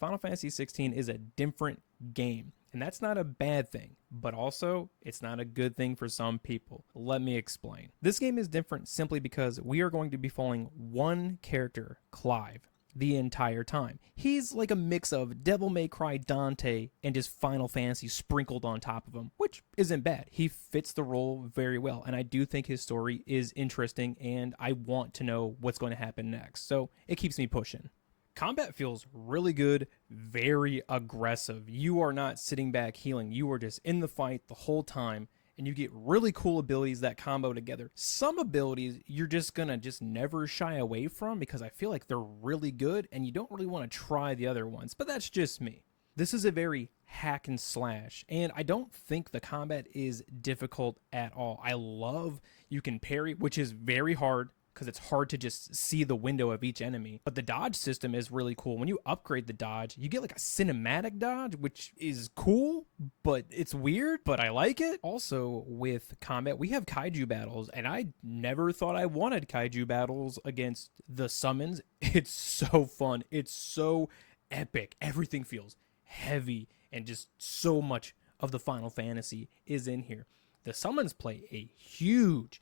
Final Fantasy 16 is a different game. And that's not a bad thing, but also it's not a good thing for some people. Let me explain. This game is different simply because we are going to be following one character, Clive, the entire time. He's like a mix of Devil May Cry Dante and just Final Fantasy sprinkled on top of him, which isn't bad. He fits the role very well, and I do think his story is interesting, and I want to know what's going to happen next, so it keeps me pushing. Combat feels really good, very aggressive. You are not sitting back healing. You are just in the fight the whole time, and you get really cool abilities that combo together. Some abilities you're just gonna never shy away from because I feel like they're really good and you don't really want to try the other ones, but that's just me. This is a very hack and slash, and I don't think the combat is difficult at all. I love you can parry, which is very hard because it's hard to just see the window of each enemy. But the dodge system is really cool. When you upgrade the dodge, you get like a cinematic dodge, which is cool, but it's weird, but I like it. Also, with combat, we have kaiju battles, and I never thought I wanted kaiju battles against the summons. It's so fun. It's so epic. Everything feels heavy, and just so much of the Final Fantasy is in here. The summons play a huge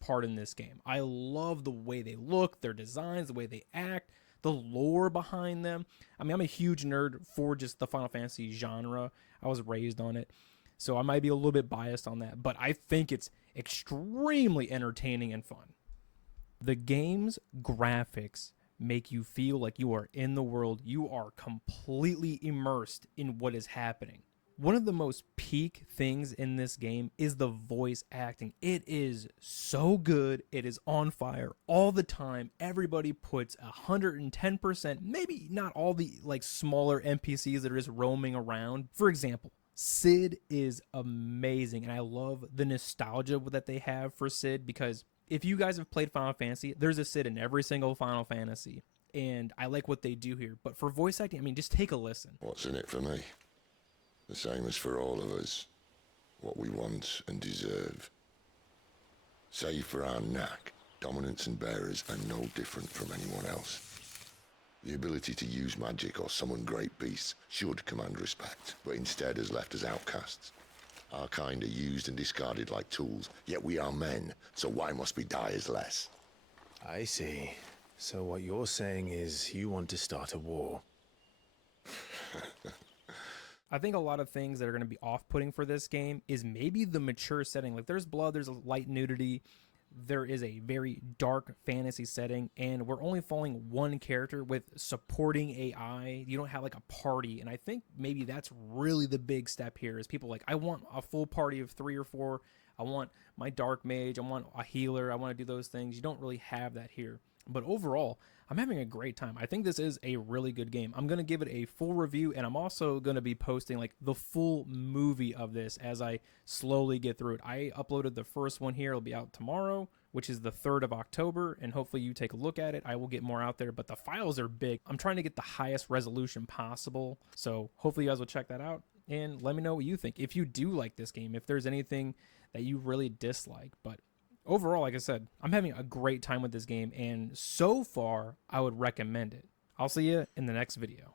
part in this game. I love the way they look, their designs, the way they act, the lore behind them. I mean, I'm a huge nerd for just the Final Fantasy genre. I was raised on it, so I might be a little bit biased on that, but I think it's extremely entertaining and fun. The game's graphics make you feel like you are in the world. You are completely immersed in what is happening. One of the most peak things in this game is the voice acting. It is so good. It is on fire all the time. Everybody puts 110%, maybe not all the like smaller NPCs that are just roaming around. For example, Sid is amazing, and I love the nostalgia that they have for Sid, because if you guys have played Final Fantasy, there's a Sid in every single Final Fantasy, and I like what they do here. But for voice acting, I mean, just take a listen. What's in it for me? The same as for all of us. What we want and deserve. Save for our knack, dominants and bearers are no different from anyone else. The ability to use magic or summon great beasts should command respect, but instead has left us outcasts. Our kind are used and discarded like tools, yet we are men, so why must we die as less? I see. So what you're saying is you want to start a war. I think a lot of things that are going to be off-putting for this game is maybe the mature setting. Like, there's blood, there's a light nudity, there is a very dark fantasy setting, and we're only following one character with supporting AI. You don't have like a party, and I think maybe that's really the big step here is people like, I want a full party of 3 or 4. I want my dark mage, I want a healer, I want to do those things. You don't really have that here. But overall, I'm having a great time. I think this is a really good game. I'm going to give it a full review, and I'm also going to be posting like the full movie of this as I slowly get through it. I uploaded the first one here. It'll be out tomorrow, which is the 3rd of October, and hopefully you take a look at it. I will get more out there, but the files are big. I'm trying to get the highest resolution possible, so hopefully you guys will check that out. And let me know what you think. If you do like this game, if there's anything that you really dislike. But overall, like I said, I'm having a great time with this game, and so far, I would recommend it. I'll see you in the next video.